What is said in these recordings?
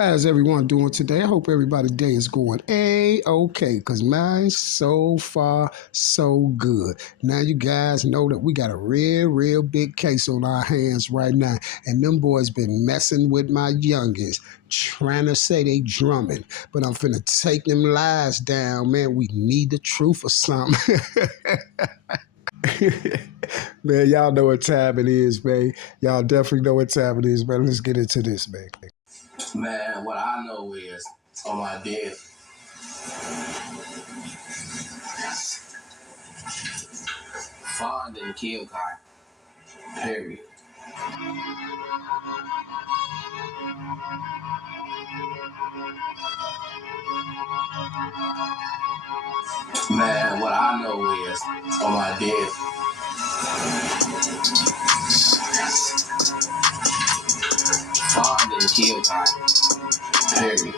How's everyone doing today? I hope everybody's day is going A-okay, because mine's so far so good. Now you guys know that we got a real big case on our hands right now, and them boys been messing with my youngins, trying to say they drumming, but I'm finna take them lies down, man. We need the truth or something. Man, y'all know what time it is, man. Y'all definitely know what time it is, man. Let's get into this, man. Man, what I know is on my death, Vaughn didn't kill Kai. Period. Man, what I know is on my death, Vaughn didn't kill Kai. Period.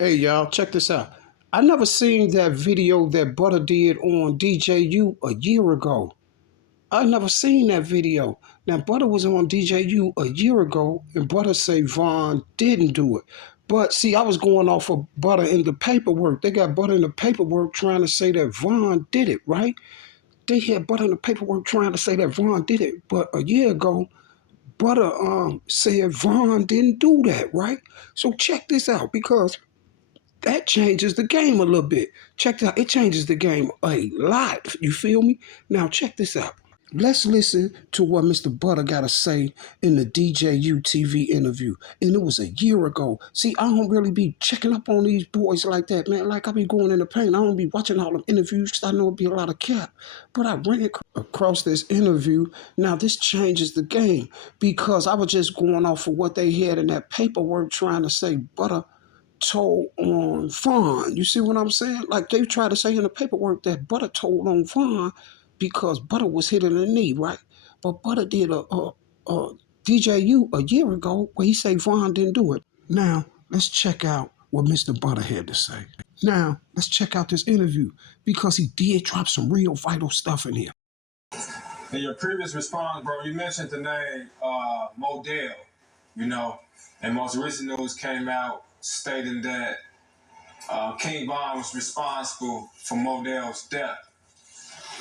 Hey y'all, check this out. I never seen that video that Butta did on DJU a year ago. I never seen that video. Now Butta was on DJU a year ago, and Butta say Vaughn didn't do it. But see, I was going off of Butta in the paperwork. They got Butta in the paperwork trying to say that Vaughn did it, right? They had Butta in the paperwork trying to say that Vaughn did it. But a year ago, Butta said Vaughn didn't do that, right? So check this out, because that changes the game a little bit. Check it out. It changes the game a lot. You feel me? Now check this out. Let's listen to what Mr. Butta got to say in the DJU TV interview. And it was a year ago. See, I don't really be checking up on these boys like that, man. Like I be going in the paint. I don't be watching all them interviews because I know it'd be a lot of cap. But I ran across this interview. Now, this changes the game because I was just going off of what they had in that paperwork trying to say Butta told on Vaughn. You see what I'm saying? Like they tried to say in the paperwork that Butta told on Vaughn because Butta was hit in the knee, right? But Butta did a DJU a year ago where he said Vaughn didn't do it. Now, let's check out what Mr. Butta had to say. Now, let's check out this interview because he did drop some real vital stuff in here. In your previous response, bro, you mentioned the name Modell, and most recent news came out stating that King Von was responsible for Modell's death.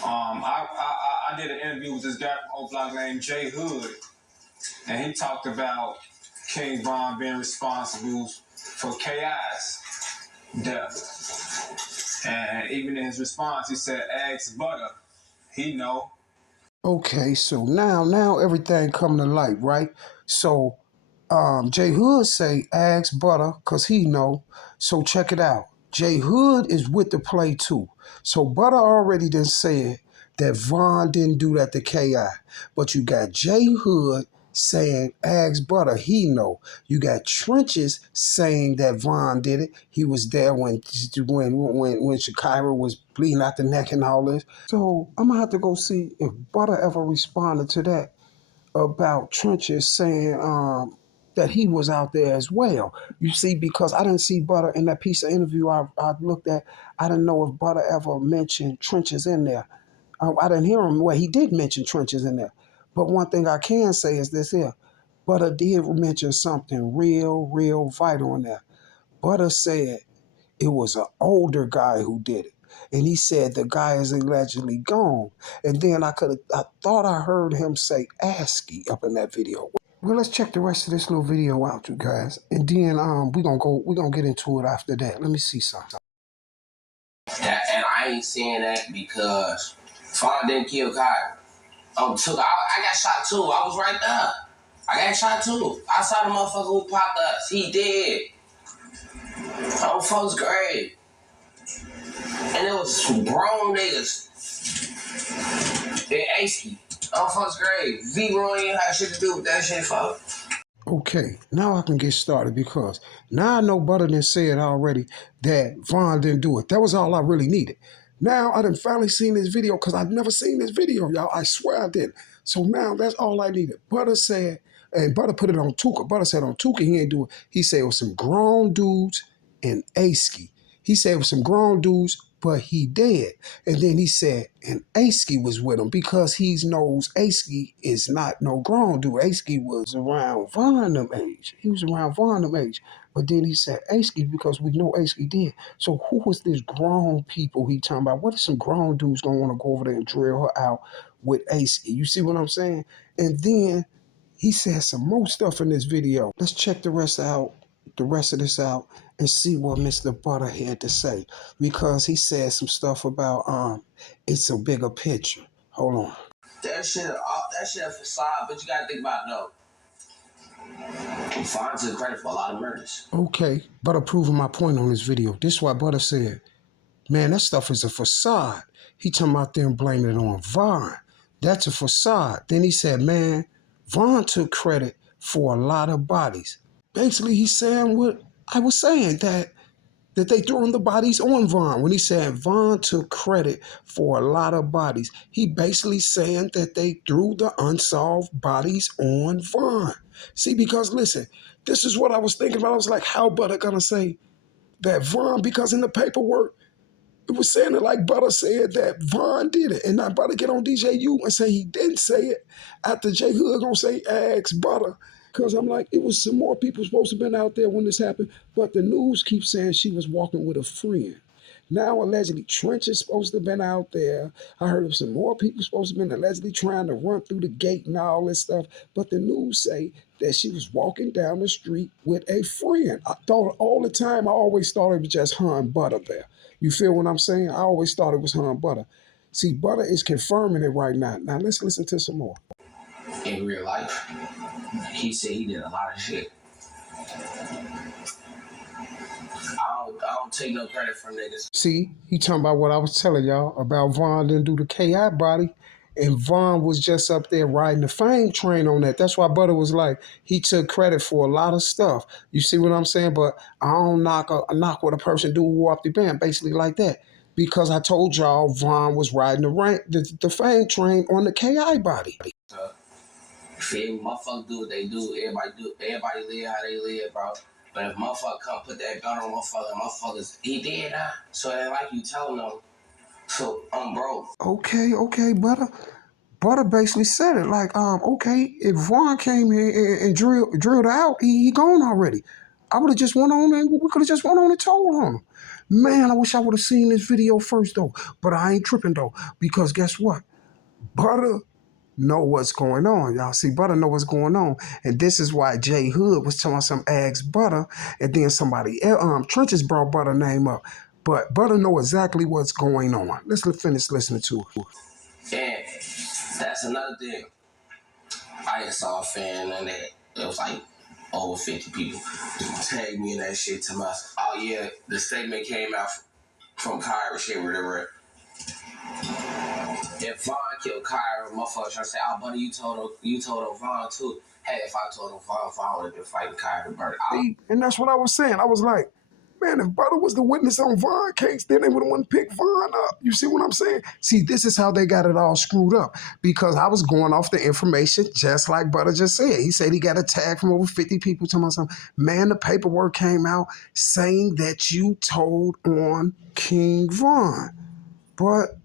I did an interview with this guy from O-Block named Jay Hood, and he talked about King Von being responsible for KI's death. And even in his response, he said, ask Butta. He know. Okay, so now everything coming to light, right? So Jay Hood say ask Butta because he know. So check it out. Jay Hood is with the play too. So Butta already done said that Vaughn didn't do that to KI. But you got Jay Hood saying, ask Butta, he know. You got Trenches saying that Von did it. He was there when Shakira was bleeding out the neck and all this. So I'm gonna have to go see if Butta ever responded to that about Trenches saying that he was out there as well. You see, because I didn't see Butta in that piece of interview I looked at. I didn't know if Butta ever mentioned Trenches in there. I didn't hear him. Well, he did mention Trenches in there. But one thing I can say is this here. Butta did mention something real vital in there. Butta said it was an older guy who did it. And he said the guy is allegedly gone. And then I thought I heard him say ASCII up in that video. Well, let's check the rest of this little video out, you guys. And then we're gonna get into it after that. Let me see something. And I ain't saying that because Fawn didn't kill Kyrie. I got shot too. I was right there. I got shot too. I saw the motherfucker who popped us. He did. On folks' grave. And it was some grown niggas in ASCII on folks' grave. V-Roy ain't had shit to do with that shit, folks. Okay, now I can get started because now I know Butta done said already that Von didn't do it. That was all I really needed. Now I done finally seen this video because I've never seen this video, y'all. I swear I did. So now that's all I needed. Butta said, and Butta put it on Tuka. Butta said on Tuka he ain't do it. He said it was some grown dudes in ASCII. He said it was some grown dudes, but he dead. And then he said, and ASCII was with him because he knows ASCII is not no grown dude. ASCII was around Von them age. He was around Von them age. But then he said ASCII because we know ASCII did. So who was this grown people he talking about? What if some grown dudes gonna want to go over there and drill her out with ASCII? You see what I'm saying? And then he said some more stuff in this video. Let's check the rest of this out and see what Mr. Butta had to say because he said some stuff about it's a bigger picture. Hold on. That shit a facade, but you gotta think about it though. Fawn took credit for a lot of murders. Okay, Butta proving my point on this video. This is why Butta said, man, that stuff is a facade. He talking about them blaming it on Von. That's a facade. Then he said, man, Von took credit for a lot of bodies. Basically, he's saying what I was saying, that they throwing the bodies on Von. When he said Von took credit for a lot of bodies, he basically saying that they threw the unsolved bodies on Von. See, because listen, this is what I was thinking about. I was like, how Butta gonna say that Von, because in the paperwork, it was saying it like Butta said that Von did it. And now Butta get on DJU and say he didn't say it after J Hood gonna say, ask Butta. Because I'm like, it was some more people supposed to have been out there when this happened. But the news keeps saying she was walking with a friend. Now, allegedly, Trench is supposed to have been out there. I heard of some more people supposed to have been allegedly trying to run through the gate and all this stuff. But the news say that she was walking down the street with a friend. I thought all the time, I always thought it was just her and Butta there. You feel what I'm saying? I always thought it was her and Butta. See, Butta is confirming it right now. Now, let's listen to some more. In real life, he said he did a lot of shit. I don't take no credit from niggas. See, he talking about what I was telling y'all about Von didn't do the KI body. And Von was just up there riding the fame train on that. That's why Butta was like, he took credit for a lot of stuff. You see what I'm saying? But I don't knock what a person do who off the band, basically like that. Because I told y'all Von was riding the fame train on the KI body. Feel me? Motherfuckers do what they do. Everybody live how they live, bro. But if motherfucker come put that gun on motherfuckers, he dead now. So it ain't like you telling them. So I'm broke. Okay, Butta basically said it like, okay, if Von came here and drilled out, he gone already. I would have just went on and we could have just went on and told on him. Man, I wish I would have seen this video first though. But I ain't tripping though, because guess what? Butta know what's going on, y'all. See, Butta know what's going on, and this is why J Hood was telling some ask Butta, and then somebody Trenches brought Butta name up, but Butta know exactly what's going on. Let's finish listening to it. And that's another thing. I just saw a fan and it was like over 50 people tagged me in that shit to my. Oh yeah, the statement came out from Kyra shit or whatever. If Von killed Kyra, motherfucker trying to say, "Oh, buddy, you told her Von too." Hey, if I told him if I would have been fighting Kyrie Bird, And that's what I was saying. I was like, man, if Butta was the witness on Von case, then they would have wanted to pick Von up. You see what I'm saying? See, this is how they got it all screwed up. Because I was going off the information just like Butta just said. He said he got a tag from over 50 people telling something. Man, the paperwork came out saying that you told on King Von. But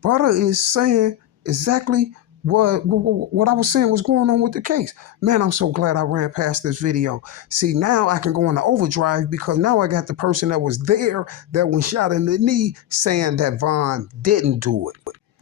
Butta is saying exactly what I was saying was going on with the case. Man, I'm so glad I ran past this video. See, now I can go into overdrive because now I got the person that was there that was shot in the knee saying that Von didn't do it.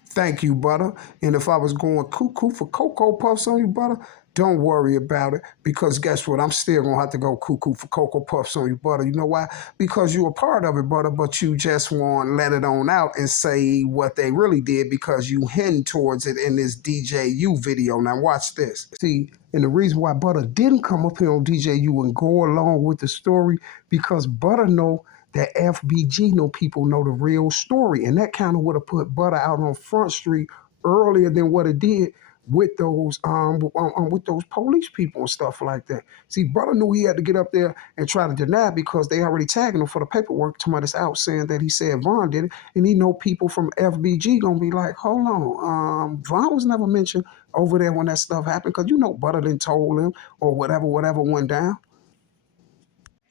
Thank you, Butta. And if I was going cuckoo for Cocoa Puffs on you, Butta, don't worry about it because guess what? I'm still going to have to go cuckoo for Cocoa Puffs on you, Butta. You know why? Because you were part of it, Butta, but you just want to let it on out and say what they really did because you hinting towards it in this DJU video. Now watch this. See, and the reason why Butta didn't come up here on DJU and go along with the story because Butta know that FBG people know the real story. And that kind of would have put Butta out on Front Street earlier than what it did with those police people and stuff like that. See, Butta knew he had to get up there and try to deny because they already tagging him for the paperwork. Somebody's out saying that he said Von did it, and he know people from FBG gonna be like, hold on, Von was never mentioned over there when that stuff happened because Butta didn't told him or whatever went down.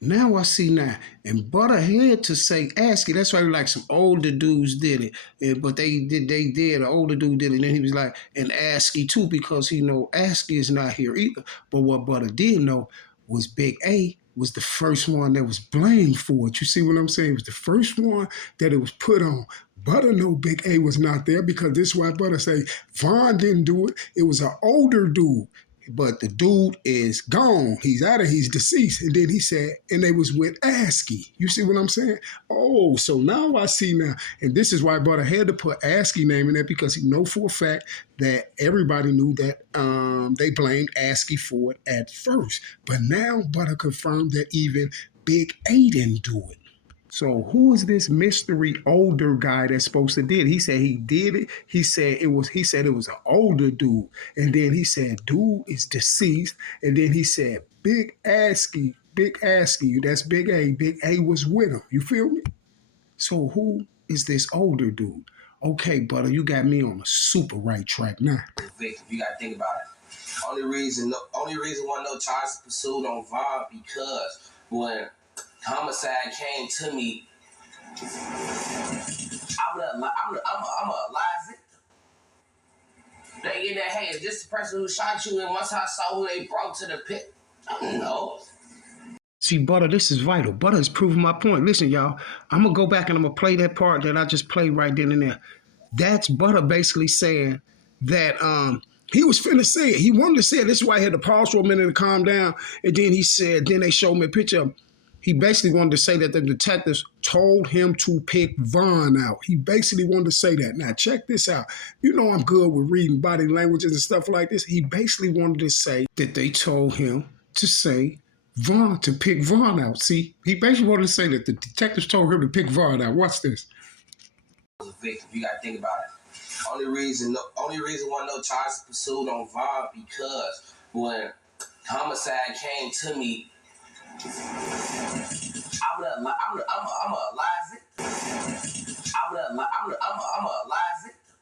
Now I see now. And Butta had to say ASCII. That's why like some older dudes did it. But they did, an older dude did it. And then he was like, and ASCII too, because ASCII is not here either. But what Butta did know was Big A was the first one that was blamed for it. You see what I'm saying? It was the first one that it was put on. Butta know Big A was not there because this is why Butta say Von didn't do it. It was an older dude. But the dude is gone. He's deceased. And then he said, and they was with ASCII. You see what I'm saying? Oh, so now I see now. And this is why Butta had to put ASCII name in there because he know for a fact that everybody knew that they blamed ASCII for it at first. But now Butta confirmed that even Big A didn't do it. So who is this mystery older guy that's supposed to did? He said he did it. He said it was an older dude. And then he said dude is deceased. And then he said Big ASCII, that's Big A. Big A was with him. You feel me? So who is this older dude? Okay, Butta, you got me on a super right track now. victim. You gotta think about it. Only reason why no charges pursued on Von because when homicide came to me, I'm a live victim. They in that, hey, is this the person who shot you? And once I saw who they brought to the pit, I don't know. See, Butta, this is vital. Butta is proving my point. Listen, y'all, I'm going to go back and I'm going to play that part that I just played right then and there. That's Butta basically saying that he was finna say it. He wanted to say it. This is why he had to pause for a minute to calm down. And then he said, then they showed me a picture of him. He basically wanted to say that the detectives told him to pick Von out. He basically wanted to say that. Now, check this out. You know I'm good with reading body languages and stuff like this. He basically wanted to say that they told him to say Von, to pick Von out. See, he basically wanted to say that the detectives told him to pick Von out. Watch this. A victim. You gotta think about it. Only reason why no charges pursued on Von because when homicide came to me, I'm a live victim. I'm a live victim.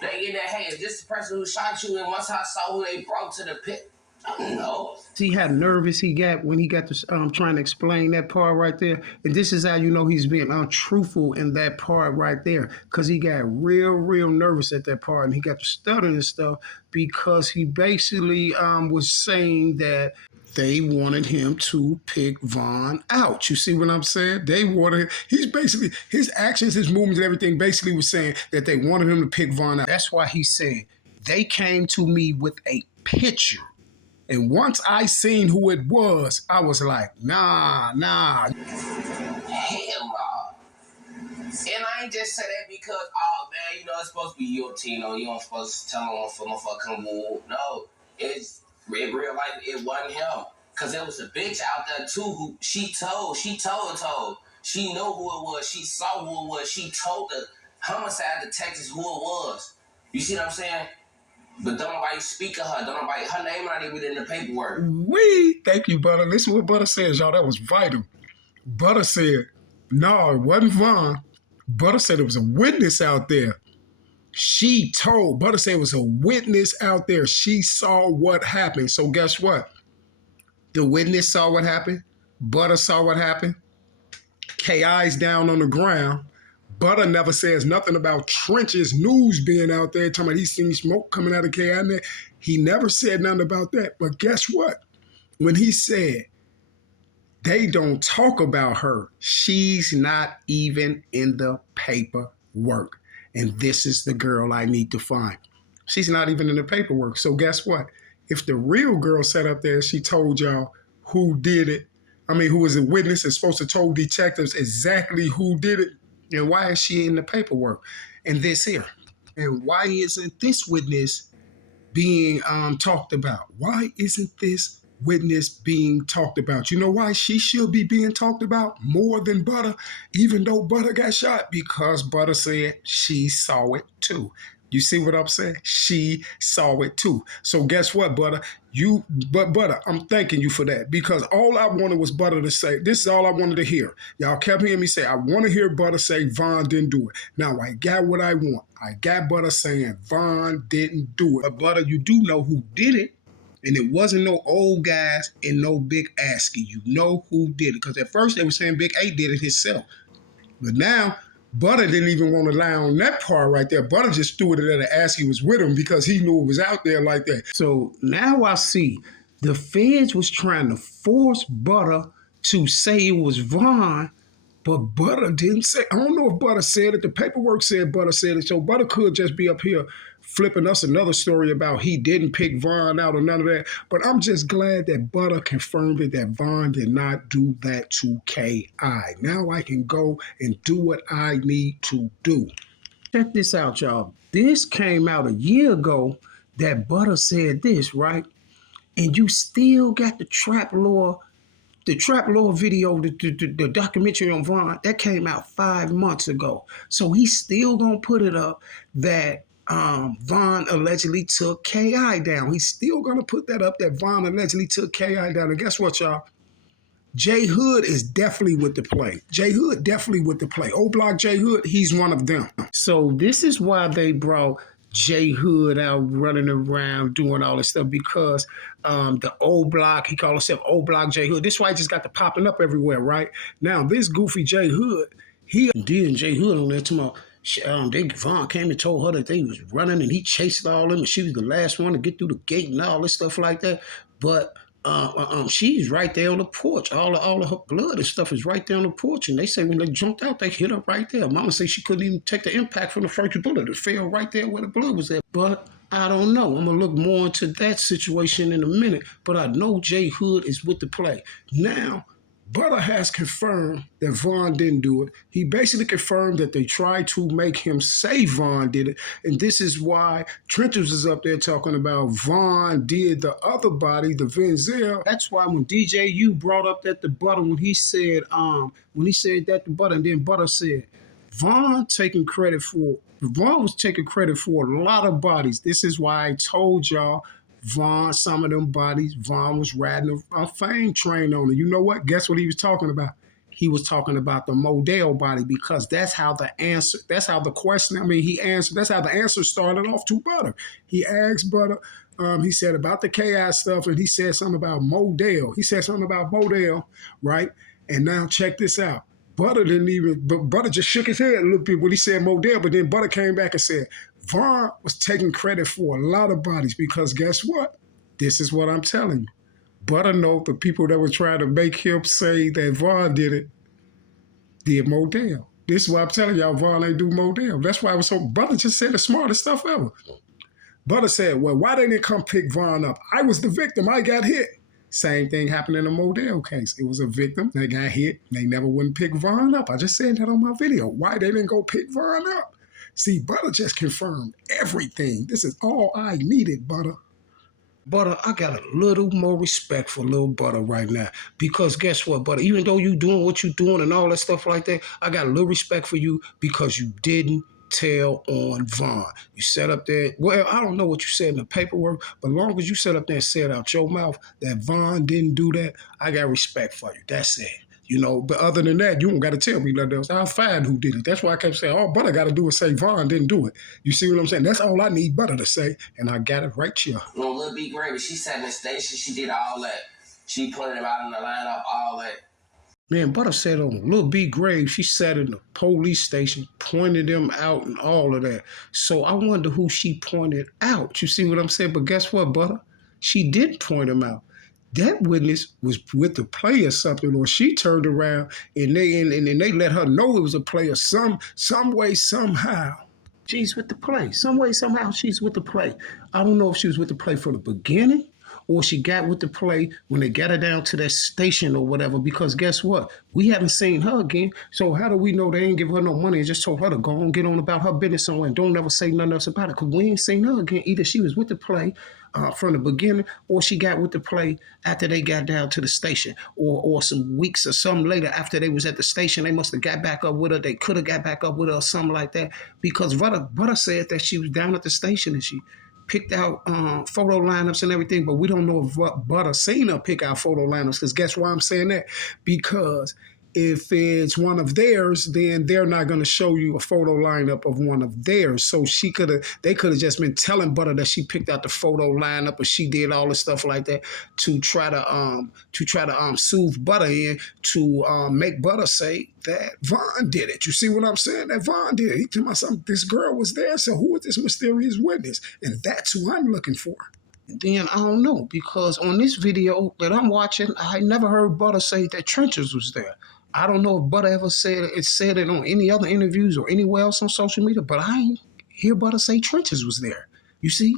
They in that, hey, is this the person who shot you? And once I saw who they brought to the pit, I don't know. See how nervous he got when he got to trying to explain that part right there. And this is how you know he's being untruthful in that part right there. Because he got real nervous at that part. And he got to stutter and stuff because he basically was saying that they wanted him to pick Von out. You see what I'm saying? They wanted, he's basically, his actions, his movements and everything basically was saying that they wanted him to pick Von out. That's why he said, they came to me with a picture. And once I seen who it was, I was like, nah. Hell no. And I ain't just say that because, oh man, it's supposed to be your Tino. You don't supposed to tell him for motherfucking wool. No, it's in real life, it wasn't him. Cause there was a bitch out there too who she told. She knew who it was. She saw who it was. She told the homicide detectives who it was. You see what I'm saying? But don't nobody speak of her. Don't nobody, her name not even in the paperwork. Thank you, Butter. Listen what Butter says, y'all. That was vital. Butter said, no, it wasn't Vaughn. Butter said there was a witness out there. Butter said it was a witness out there. She saw what happened. So guess what? The witness saw what happened. Butter saw what happened. KI's down on the ground. Butter never says nothing about Trench's news being out there, talking about he's seen smoke coming out of KI. He never said nothing about that. But guess what? When he said, they don't talk about her, she's not even in the paperwork. And this is the girl I need to find. She's not even in the paperwork. So guess what? If the real girl sat up there, she told y'all who did it, who was a witness and supposed to told detectives exactly who did it, then why is she in the paperwork? And this here. And why isn't this witness being talked about? Why isn't this witness being talked about? You know why she should be being talked about more than Butter, even though Butter got shot? Because Butter said she saw it too. You see what I'm saying? She saw it too. So guess what, Butter? Butter, I'm thanking you for that, because all I wanted was Butter to say, this is all I wanted to hear. Y'all kept hearing me say, I want to hear Butter say Vaughn didn't do it. Now I got what I want. I got Butter saying Vaughn didn't do it. But Butter, you do know who did it. And it wasn't no old guys and no Big Asky. You know who did it. Because at first they were saying Big A did it himself. But now, Butter didn't even want to lie on that part right there. Butter just threw it that Asky was with him because he knew it was out there like that. So now I see the feds was trying to force Butter to say it was Vaughn, but Butter didn't say. I don't know if Butter said it. The paperwork said Butter said it. So Butter could just be up here flipping us another story about he didn't pick Vaughn out or none of that. But I'm just glad that Butter confirmed it, that Vaughn did not do that to K.I. Now I can go and do what I need to do. Check this out, y'all. This came out a year ago that Butter said this, right? And you still got the Trap Law video, the documentary on Vaughn, that came out 5 months ago. So he's still going to put it up that Vaughn allegedly took K.I. down. He's still going to put that up that Vaughn allegedly took K.I. down. And guess what, y'all? J Hood is definitely with the play. J Hood definitely with the play. O Block J Hood, he's one of them. So this is why they brought J Hood out running around doing all this stuff, because the O Block, he called himself O Block J Hood. This is why he just got the popping up everywhere, right? Now, this goofy J Hood, he did J Hood on there tomorrow. Vaughn came and told her that they was running and he chased all them and she was the last one to get through the gate and all this stuff like that. But she's right there on the porch. All of her blood and stuff is right there on the porch. And they say when they jumped out, they hit her right there. Mama said she couldn't even take the impact from the first bullet. It fell right there where the blood was at. But I don't know. I'm going to look more into that situation in a minute. But I know J Hood is with the play. Now, Butta has confirmed that Vaughn didn't do it. He basically confirmed that they tried to make him say Vaughn did it. And this is why Trentus is up there talking about Vaughn did the other body, the Venzel. That's why when DJU brought up that to Butta, when he said that to Butta, and then Butta said, Vaughn was taking credit for a lot of bodies. This is why I told y'all Vaughn, some of them bodies, Vaughn was riding a fame train on it. You know what? Guess what he was talking about? He was talking about the Modell body, because that's how the answer started off to Butta. He asked Butta, he said about the KI stuff, and he said something about Modell. Right? And now check this out. Butta just shook his head a little bit when he said Modell, but then Butta came back and said, Vaughn was taking credit for a lot of bodies, because guess what? This is what I'm telling you. Butta know the people that were trying to make him say that Vaughn did Modell. This is why I'm telling y'all Vaughn ain't do Modell. That's why I was so, Butta just said the smartest stuff ever. Butta said, well, why didn't they come pick Vaughn up? I was the victim. I got hit. Same thing happened in the Modell case. It was a victim. They got hit. They never wouldn't pick Vaughn up. I just said that on my video. Why they didn't go pick Vaughn up? See, Butta just confirmed everything. This is all I needed, Butta. Butta, I got a little more respect for little Butta right now. Because guess what, Butta? Even though you doing what you doing and all that stuff like that, I got a little respect for you because you didn't tell on Vaughn. You sat up there, well, I don't know what you said in the paperwork, but as long as you sat up there and said out your mouth that Vaughn didn't do that, I got respect for you. That's it. But other than that, you don't got to tell me nothing else. I'll find who did it. That's why I kept saying, all Butta got to do is say Vaughn didn't do it. You see what I'm saying? That's all I need Butta to say, and I got it right here. Lil B Gravy, she sat in the station, she did all that. She put him out in the lineup, all that. Man, Butta said on Lil B grave, she sat in the police station, pointed them out and all of that. So I wonder who she pointed out. You see what I'm saying? But guess what, Butta? She did point them out. That witness was with the play or something, or she turned around and they let her know it was a play or some way, somehow. She's with the play. Some way, somehow she's with the play. I don't know if she was with the play from the beginning or she got with the play when they got her down to that station or whatever, because guess what? We haven't seen her again. So how do we know they ain't give her no money and just told her to go and get on about her business somewhere and don't ever say nothing else about it? Because we ain't seen her again. Either she was with the play from the beginning or she got with the play after they got down to the station or some weeks or something later after they was at the station. They must have got back up with her. They could have got back up with her or something like that, because Butta said that she was down at the station and she picked out photo lineups and everything, but we don't know if Butta seen her pick out photo lineups, because guess why I'm saying that? Because if it's one of theirs, then they're not going to show you a photo lineup of one of theirs. So they could have just been telling Butta that she picked out the photo lineup or she did all the stuff like that to try to soothe Butta in to make Butta say that Vaughn did it. You see what I'm saying? That Vaughn did it. He told me something. This girl was there. So who is this mysterious witness? And that's who I'm looking for. Then I don't know, because on this video that I'm watching, I never heard Butta say that Trenches was there. I don't know if Butta ever said it on any other interviews or anywhere else on social media, but I ain't hear Butta say Trenches was there. You see?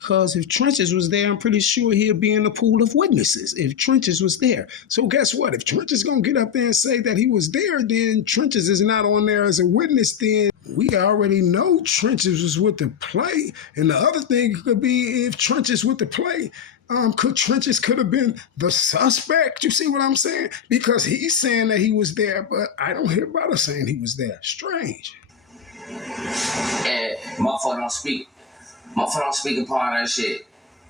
Because if Trenches was there, I'm pretty sure he'd be in the pool of witnesses if Trenches was there. So guess what? If Trenches going to get up there and say that he was there, then Trenches is not on there as a witness, then we already know Trenches was with the play. And the other thing could be if Trenches with the play, Trenches could have been the suspect. You see what I'm saying? Because he's saying that he was there, but I don't hear Butta saying he was there. Strange. And motherfucker don't speak upon that shit.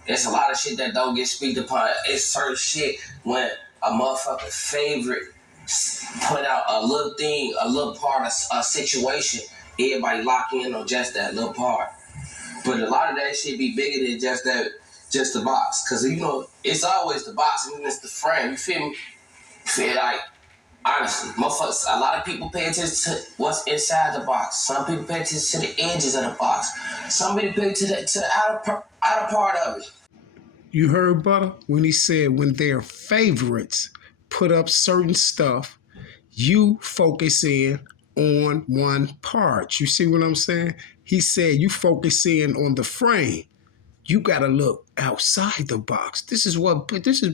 There's a lot of shit that don't get speak upon. It's certain shit when a motherfucking favorite put out a little thing, a little part of a situation, everybody lock in on just that little part. But a lot of that shit be bigger than just the box. Cause it's always the box and it's the frame. You feel me? Feel like, honestly, motherfuckers, a lot of people pay attention to what's inside the box. Some people pay attention to the edges of the box. Some people pay attention to the outer part of it. You heard Butta when he said when their favorites put up certain stuff, you focus in on one part. You see what I'm saying? He said you focus in on the frame. You got to look outside the box. This is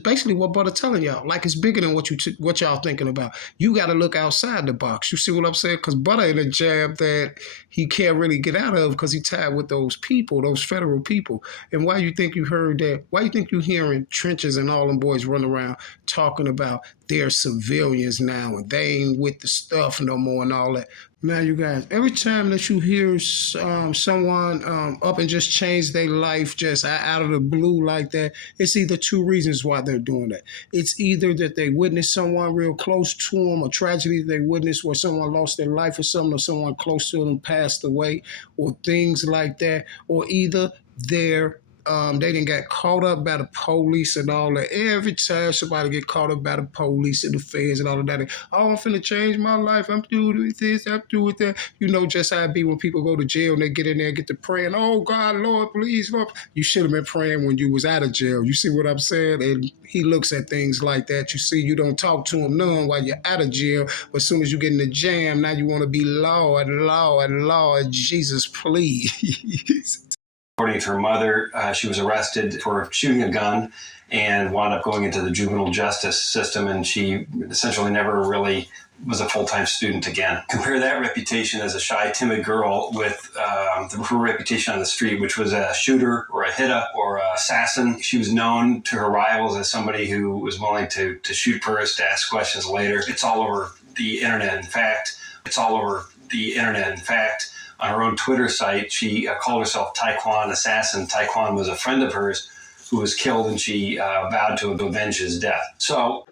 basically what Butta telling y'all. Like, it's bigger than what y'all thinking about. You got to look outside the box. You see what I'm saying? Because Butta in a jam that he can't really get out of because he tied with those people, those federal people. And why you think you heard that? Why you think you hearing Trenches and all them boys run around talking about they're civilians now and they ain't with the stuff no more and all that? Now, you guys, every time that you hear someone up and just change their life just out of the blue like that, it's either two reasons why they're doing that. It's either that they witnessed someone real close to them, a tragedy they witnessed where someone lost their life or something, or someone close to them passed away, or things like that, or either they didn't get caught up by the police and all that. Every time somebody get caught up by the police and the feds and all of that, I'm finna change my life. I'm through with this. I'm through with that. You know just how it be when people go to jail and they get in there and get to praying. Oh, God, Lord, please, Lord. You should have been praying when you was out of jail. You see what I'm saying? And he looks at things like that. You see, you don't talk to him none while you're out of jail. But as soon as you get in the jam, now you want to be Lord, Lord, Lord, Jesus, please. According to her mother, she was arrested for shooting a gun and wound up going into the juvenile justice system, and she essentially never really was a full-time student again. Compare that reputation as a shy, timid girl with her reputation on the street, which was a shooter or a hitter or an assassin. She was known to her rivals as somebody who was willing to shoot first, to ask questions later. It's all over the internet. In fact, it's all over the internet. In fact, on her own Twitter site, she called herself Taekwon Assassin. Taekwon was a friend of hers who was killed, and she vowed to avenge his death. So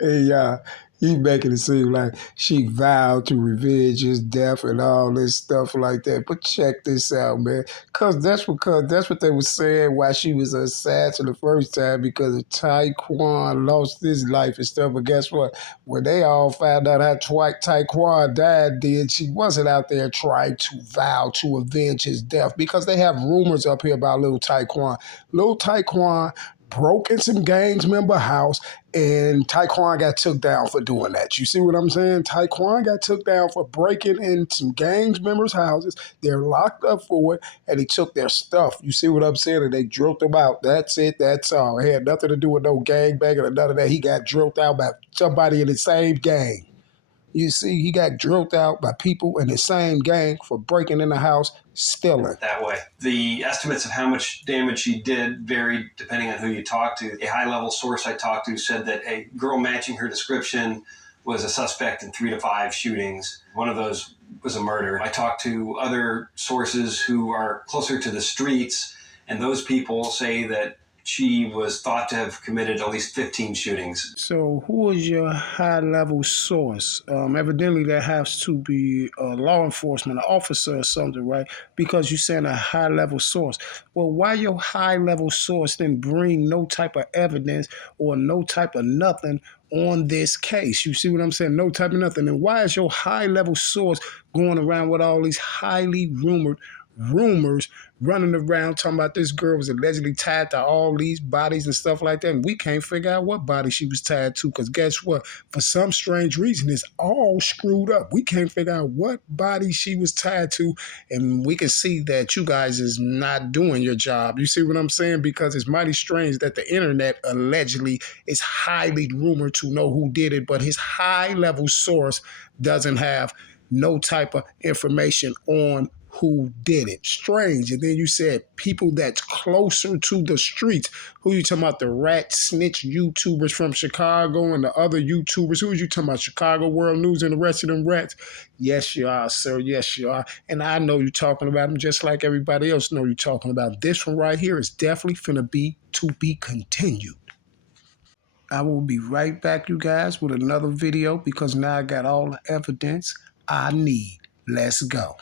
Hey, he making it seem like she vowed to revenge his death and all this stuff like that. But check this out, man. Because that's what they were saying why she was an assassin the first time, because of Taekwon lost his life and stuff. But guess what? When they all found out how Taekwon died, then she wasn't out there trying to vow to avenge his death, because they have rumors up here about little Taekwon. Little Taekwon broke in some gangs member house, and Taekwon got took down for doing that. You see what I'm saying? Taekwon got took down for breaking in some gangs members' houses. They're locked up for it, and he took their stuff. You see what I'm saying? And they drilled him out. That's it. That's all. It had nothing to do with no gang banging or none of that. He got drilled out by somebody in the same gang. You see, he got drilled out by people in the same gang for breaking in the house, stealing. That way. The estimates of how much damage she did varied depending on who you talked to. A high-level source I talked to said that a girl matching her description was a suspect in 3 to 5 shootings. One of those was a murder. I talked to other sources who are closer to the streets, and those people say that she was thought to have committed at least 15 shootings. So, who is your high-level source? Evidently, that has to be a law enforcement officer or something, right? Because you're saying a high-level source. Well, why your high-level source didn't bring no type of evidence or no type of nothing on this case? You see what I'm saying? No type of nothing. And why is your high-level source going around with all these highly rumored rumors running around talking about this girl was allegedly tied to all these bodies and stuff like that, and we can't figure out what body she was tied to, because guess what? For some strange reason, it's all screwed up. We can't figure out what body she was tied to, and we can see that you guys is not doing your job. You see what I'm saying? Because it's mighty strange that the internet allegedly is highly rumored to know who did it, but his high-level source doesn't have no type of information on who did it. Strange. And then you said people that's closer to the streets. Who you talking about? The rat snitch YouTubers from Chicago and the other YouTubers? Who are you talking about? Chicago World News and the rest of them rats? Yes, you are, sir. Yes, you are. And I know you're talking about them just like everybody else know you're talking about. This one right here is definitely finna be to be continued. I will be right back, you guys, with another video, because now I got all the evidence I need. Let's go.